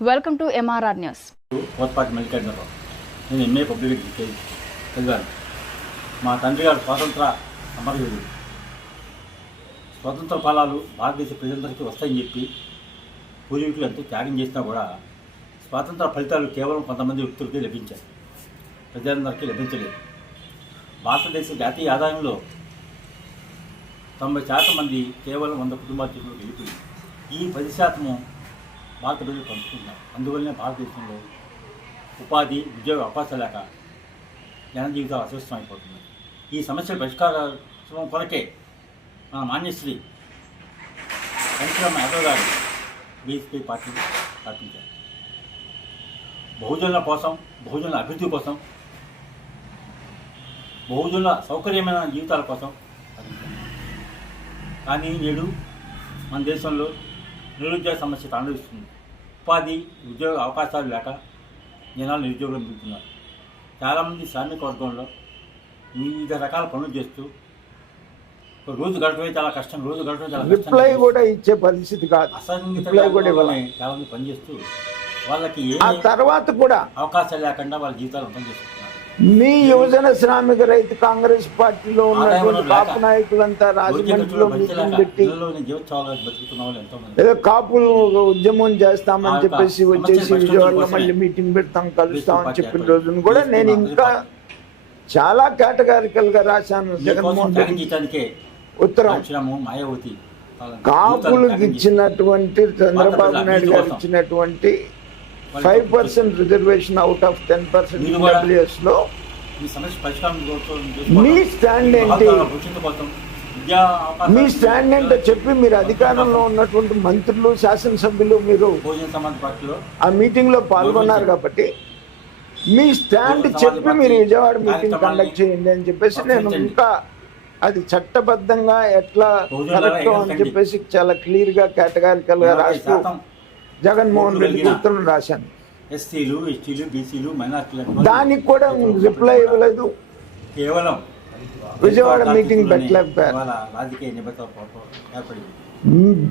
Welcome to MRR news. Kothapati Mallikarjunarao. నేను MA public చదివాను. మా తండ్రి గారు స్వాతంత్ర అమరవీరుడు. స్వాతంత్ర ఫలాలు భారతదేశ ప్రజలందరికీ వస్తాయని చెప్పి పూర్వీకులు ఎంతో త్యాగం చేసినా కూడా స్వాతంత్ర ఫలితాలు కేవలం కొంతమంది వ్యక్తులకే లభించాయి, ప్రజలందరికీ లభించలేదు. భారతదేశ జాతీయ ఆదాయంలో 90% మంది కేవలం 100 కుటుంబాలకు వెళ్ళిపోయింది. ఈ 10% భారత ప్రజలు పంచుకుంటున్నారు. అందువల్లనే భారతదేశంలో ఉపాధి, ఉద్యోగ అవకాశాలు లేక జన జీవితాలు అస్వస్థం అయిపోతున్నాయి. ఈ సమస్య పరిష్కారం కొరకే మన మాన్యశ్రీ వెంకటరామ యాదవ్ గారు బీఎస్పీ పార్టీ స్థాపించారు. బహుజనుల కోసం, బహుజనుల అభివృద్ధి కోసం, బహుజనుల సౌకర్యమైన జీవితాల కోసం. కానీ నేడు మన దేశంలో నిరుద్యోగ సమస్య తాండవిస్తుంది. ఉపాధి, ఉద్యోగ అవకాశాలు లేక జనాలు నిరుద్యోగం పొందుతున్నారు. చాలామంది శ్రామిక వర్గంలో వివిధ రకాల పనులు చేస్తూ రోజు గడపే చాలా కష్టం, రిప్లై కూడా ఇచ్చే పరిస్థితి కాదు. అసంఘటిత చాలామంది పనిచేస్తూ వాళ్ళకి ఏ తర్వాత కూడా అవకాశాలు లేకుండా వాళ్ళ జీవితాలు పనిచేస్తున్నారు. మీ యువజన శ్రామిక రైతు కాంగ్రెస్ పార్టీలో ఉన్నటువంటి కాపు నాయకులంతా రాజమండ్రిలో మీటింగ్ పెట్టి ఏదో కాపులు ఉద్యమం చేస్తామని చెప్పేసి వచ్చేసి విజయవాడలో మళ్ళీ మీటింగ్ పెడతాం, కలుస్తామని చెప్పిన రోజును కూడా నేను ఇంకా చాలా కేటగారికల్ గా రాశాను. జగన్మోహన్ రెడ్డి ఉత్తరం కాపులకు ఇచ్చినటువంటి చంద్రబాబు నాయుడు గారు ఇచ్చినటువంటి 5% రిజర్వేషన్ అవుట్ ఆఫ్ 10% ఈడబ్ల్యూఎస్ లో మీ స్టాండ్ ఏంటి, మీ స్టాండ్ ఏంటో చెప్పి మీరు అధికారంలో ఉన్నటువంటి మంత్రులు, శాసనసభ్యులు మీరు ఆ మీటింగ్ లో పాల్గొన్నారు కాబట్టి మీ స్టాండ్ చెప్పి మీరు విజయవాడ మీటింగ్ కండక్ట్ చేయండి అని చెప్పేసి నేను ఇంకా అది చట్టబద్ధంగా ఎట్లా కరెక్ట్ అని చెప్పేసి చాలా క్లియర్ గా కేటగారికల్ గా రాస్తూ జగన్మోహన్ రెడ్డి ఉత్తరం రాశాను. దానికి కూడా రిప్లై ఇవ్వలేదు. కేవలం విజయవాడ మీటింగ్ పెట్టలేకపోయారు.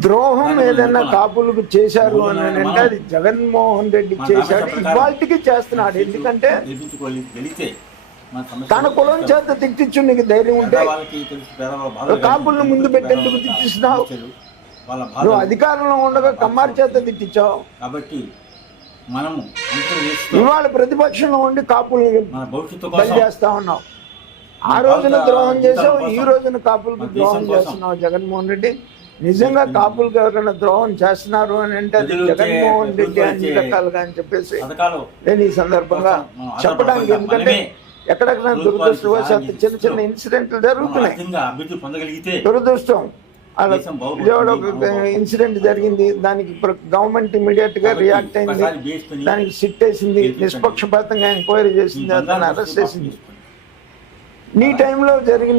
ద్రోహం ఏదైనా కాపులకు చేశారు అని అంటే అది జగన్మోహన్ రెడ్డి చేశాడు, ఇవాళకి చేస్తున్నాడు. ఎందుకంటే తన కులం చేత తిట్టించు నీకు ధైర్యం ఉంటే కాపులను ముందు పెట్టేందుకు తిట్టిస్తున్నావు. నువ్వు అధికారంలో ఉండగా కమ్మారి చేత తిట్టించావు కాబట్టి మనము ఇవాళ ప్రతిపక్షంలో ఉండి కాపుల్ని బలి చేస్తా ఉన్నావు. ఆ రోజున ద్రోహం చేసావు, ఈ రోజున కాపులకు ద్రోహం చేస్తున్నావు. జగన్మోహన్ రెడ్డి నిజంగా కాపులకు ఎవరైనా ద్రోహం చేస్తున్నారు అని అంటే అది జగన్మోహన్ రెడ్డి అన్ని రకాలుగా అని చెప్పేసి నేను ఈ సందర్భంగా చెప్పడానికి. ఎందుకంటే ఎక్కడెక్కడ దురదృష్టవశాత్తు చిన్న చిన్న ఇన్సిడెంట్లు జరుగుతున్నాయి. దురదృష్టం అలా విజయవాడ ఒక ఇన్సిడెంట్ జరిగింది, దానికి గవర్నమెంట్ ఇమీడియట్ గా రియాక్ట్ అయింది, దానికి సిట్ వేసింది, నిష్పక్షపాతంగా ఎంక్వైరీ చేసింది, అతను అరెస్ట్ చేసింది. నీ టైంలో జరిగిన